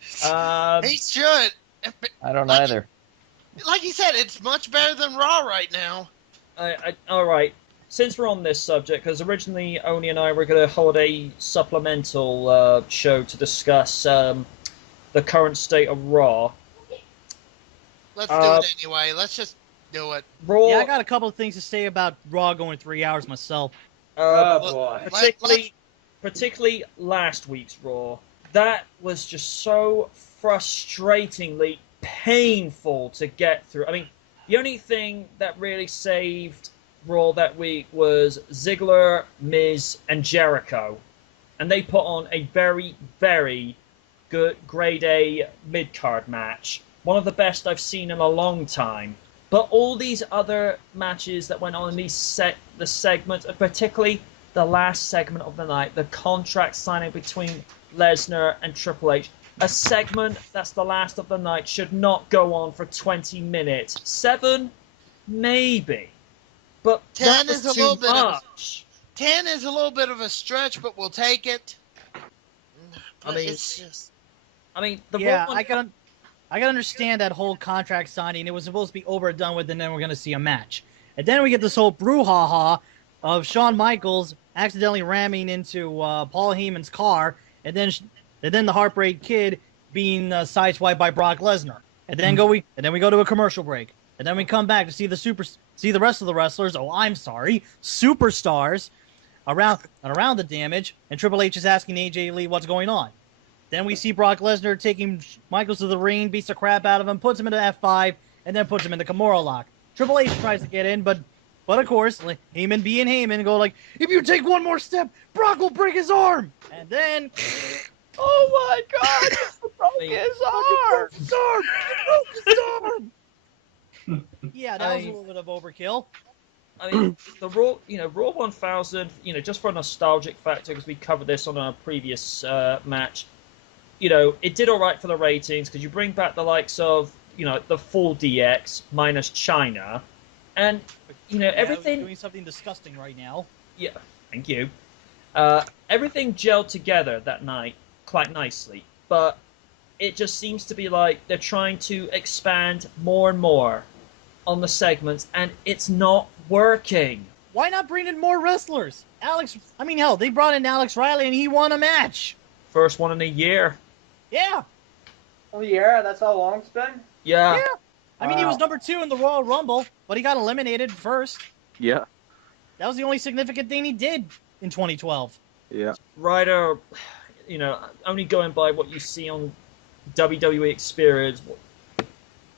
He should. I don't Like, either. like you said, it's much better than Raw right now. All right. Since we're on this subject, because originally Oni and I were going to hold a supplemental show to discuss the current state of Raw. Let's do it anyway. Let's just do it. Raw. Yeah, I got a couple of things to say about Raw going 3 hours myself. Boy. Particularly last week's Raw. That was just so frustratingly painful to get through. I mean, the only thing that really saved Raw that week was Ziggler, Miz, and Jericho. And they put on a very, very good grade A mid-card match. One of the best I've seen in a long time. But all these other matches that went on in the segments, particularly the last segment of the night, the contract signing between Lesnar and Triple H, a segment that's the last of the night should not go on for 20 minutes. 7? Maybe. But 10 that is was a little too bit much. 10 is a little bit of a stretch, but we'll take it. I mean, it's just... I can understand that whole contract signing. It was supposed to be over and done with, and then we're going to see a match. And then we get this whole brouhaha of Shawn Michaels accidentally ramming into Paul Heyman's car, and then the Heartbreak Kid being sideswiped by Brock Lesnar. And then we go to a commercial break, and then we come back to see the rest of the wrestlers. Oh, I'm sorry, superstars around the damage, and Triple H is asking AJ Lee what's going on. Then we see Brock Lesnar taking Michaels to the ring, beats the crap out of him, puts him into F5, and then puts him in the Kimura lock. Triple H tries to get in, but of course, like, Heyman being Heyman, go like, if you take one more step, Brock will break his arm. And then, oh my God, he broke his arm! He broke his arm! Yeah, that was a little bit of overkill. I mean, the Raw 1000, just for a nostalgic factor, because we covered this on a previous match, it did all right for the ratings, because you bring back the likes of, the full DX minus China, and, everything... doing something disgusting right now. Yeah, thank you. Everything gelled together that night quite nicely, but it just seems to be like they're trying to expand more and more on the segments, and it's not working. Why not bring in more wrestlers? Hell, they brought in Alex Riley and he won a match. First one in a year. Yeah. Oh yeah, that's how long it's been? Yeah. I mean, he was number 2 in the Royal Rumble, but he got eliminated first. Yeah. That was the only significant thing he did in 2012. Yeah. Ryder, only going by what you see on WWE Experience,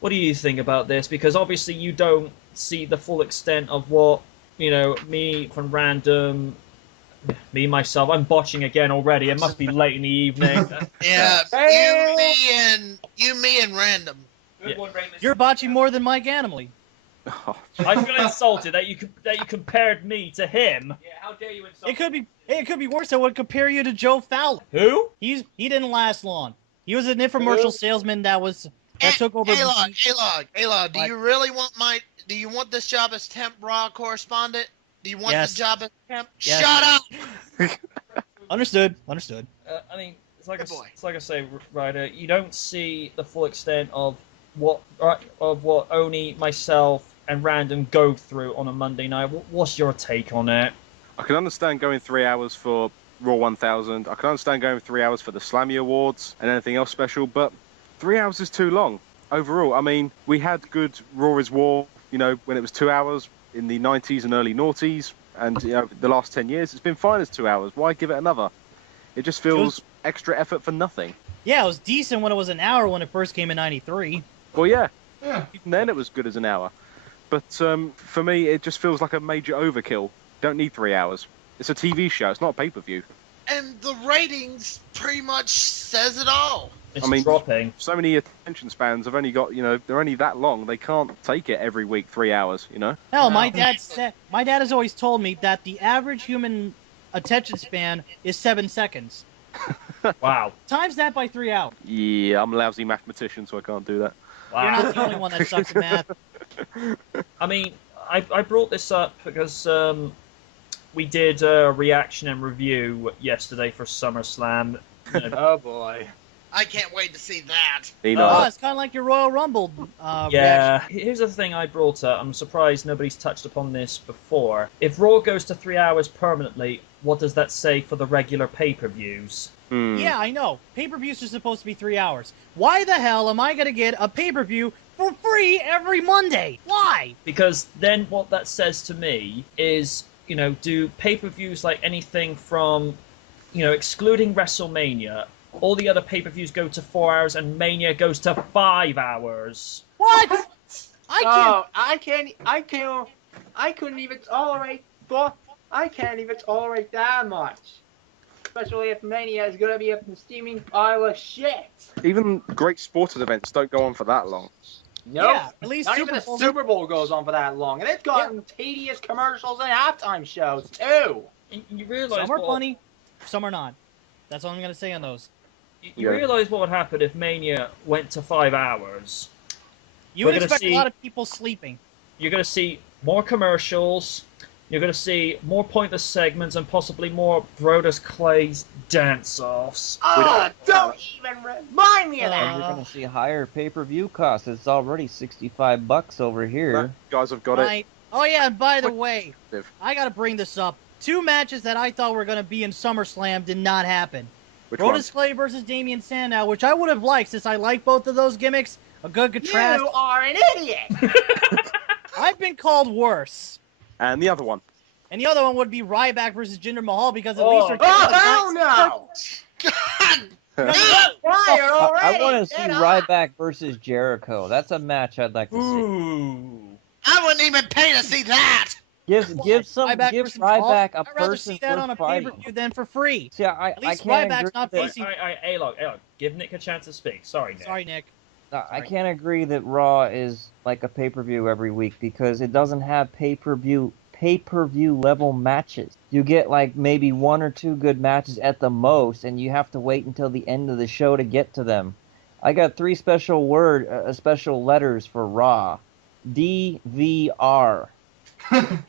what do you think about this? Because obviously you don't see the full extent of what, me from random, myself, I'm botching again already. It must be late in the evening. Yeah, you, me, and random. Yeah. You're botching more than Mike Animally. Oh, I feel insulted that you compared me to him. Yeah, how dare you insult It could be worse. I would compare you to Joe Fowler. Who? He didn't last long. He was an infomercial salesman that took over. Alog, do you want this job as temp Raw correspondent? Do you want the job as temp? Yes. Shut up! Understood. I mean, it's like I say, Ryder, you don't see the full extent of what Oni, myself, and Random go through on a Monday night. What's your take on it? I can understand going 3 hours for Raw 1000. I can understand going 3 hours for the Slammy Awards and anything else special, but 3 hours is too long. Overall, I mean, we had good Raw is War, when it was 2 hours in the 90s and early noughties, and the last 10 years, it's been fine as 2 hours. Why give it another? It just feels extra effort for nothing. Yeah, it was decent when it was an hour when it first came in '93. Well, yeah. Even then it was good as an hour. But for me, it just feels like a major overkill. Don't need 3 hours. It's a TV show. It's not a pay-per-view. And the ratings pretty much says it all. It's dropping. So many attention spans have only got, they're only that long. They can't take it every week, 3 hours, Hell, my dad has always told me that the average human attention span is 7 seconds. Wow. Times that by 3 hours. Yeah, I'm a lousy mathematician, so I can't do that. Wow. You're not the only one that sucks at math. I mean, I brought this up because we did a reaction and review yesterday for SummerSlam. Oh boy. I can't wait to see that. Oh, it's kind of like your Royal Rumble Yeah, reaction. here's the thing I brought up. I'm surprised nobody's touched upon this before. If Raw goes to 3 hours permanently, what does that say for the regular pay-per-views? Yeah, I know. Pay-per-views are supposed to be 3 hours. Why the hell am I going to get a pay-per-view for free every Monday? Why? Because then what that says to me is, you know, do pay-per-views like anything from, you know, excluding WrestleMania, all the other pay-per-views go to 4 hours and Mania goes to 5 hours. What? I couldn't even tolerate that much. Especially if Mania is gonna be a steaming pile of shit. Even great sporting events don't go on for that long. Nope. Yeah, at least Not even the Super Bowl goes on for that long, and it's gotten tedious commercials and halftime shows too. You realize some are funny, some are not. That's all I'm gonna say on those. You realize what would happen if Mania went to 5 hours? You would expect a lot of people sleeping. You're going to see more commercials. You're going to see more pointless segments and possibly more Brodus Clay's dance-offs. Oh, don't even remind me of that. And you're going to see higher pay-per-view costs. It's already $65 over here. Guys have got it. Oh yeah, and by the way, I gotta bring this up. 2 matches that I thought were gonna be in SummerSlam did not happen. Brodus Clay versus Damian Sandow, which I would have liked since I like both of those gimmicks. A good contrast. You are an idiot! I've been called worse. And the other one. And the other one would be Ryback versus Jinder Mahal because at least they're hell no! I want to see Ryback versus Jericho. That's a match I'd like to see. I wouldn't even pay to see that. Give Ryback a I'd rather see that on a pay-per-view than for free. See, at least can't Ryback's agree not facing. Alog, give Nick a chance to speak. Sorry, Nick. Sorry, Nick. I can't agree that Raw is like a pay-per-view every week because it doesn't have pay-per-view level matches. You get like maybe 1 or 2 good matches at the most, and you have to wait until the end of the show to get to them. I got 3 special letters for Raw. DVR. Because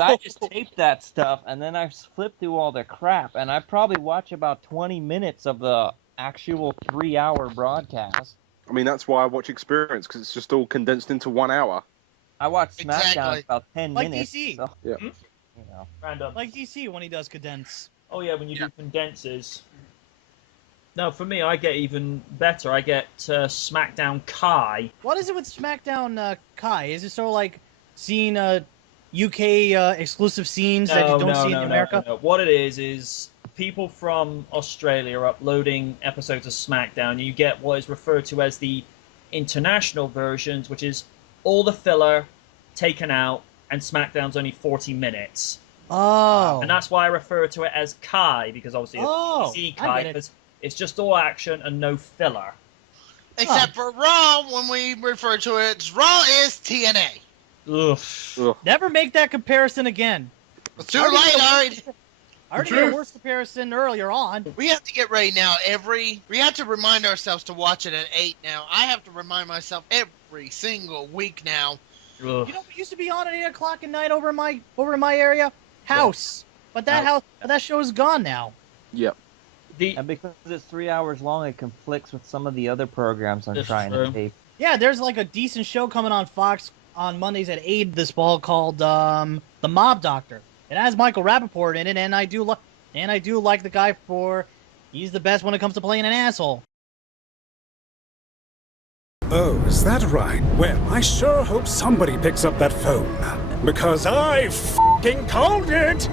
I just taped that stuff, and then I flipped through all the crap, and I probably watch about 20 minutes of the actual 3-hour broadcast. I mean, that's why I watch Experience, because it's just all condensed into 1 hour. I watch SmackDown about 10 like minutes. DC. So, yeah. You know. Random. Like DC when he does condense. Oh yeah, when you do condenses. No, for me, I get even better. I get SmackDown Kai. What is it with SmackDown Kai? Is it sort of like seeing UK exclusive scenes that you don't see in America? No. What it is people from Australia are uploading episodes of SmackDown. You get what is referred to as the international versions, which is all the filler taken out, and SmackDown's only 40 minutes. Oh. And that's why I refer to it as Kai, because obviously it's DC Kai, because it's just all action and no filler. Except for Raw, when we refer to it, Raw is TNA. Ugh. Never make that comparison again. It's too late, alright. I already made a worse comparison earlier on. We have to get ready now. We have to remind ourselves to watch it at 8 now. I have to remind myself every single week now. Ugh. You know what used to be on at 8 o'clock at night over in my area? House. But that show is gone now. Yep. And because it's 3 hours long, it conflicts with some of the other programs I'm trying to tape. Yeah, there's like a decent show coming on Fox on Mondays at 8 this fall called The Mob Doctor. It has Michael Rappaport in it, and I do like the guy he's the best when it comes to playing an asshole. Oh, is that right? Well, I sure hope somebody picks up that phone. Because I f***ing called it!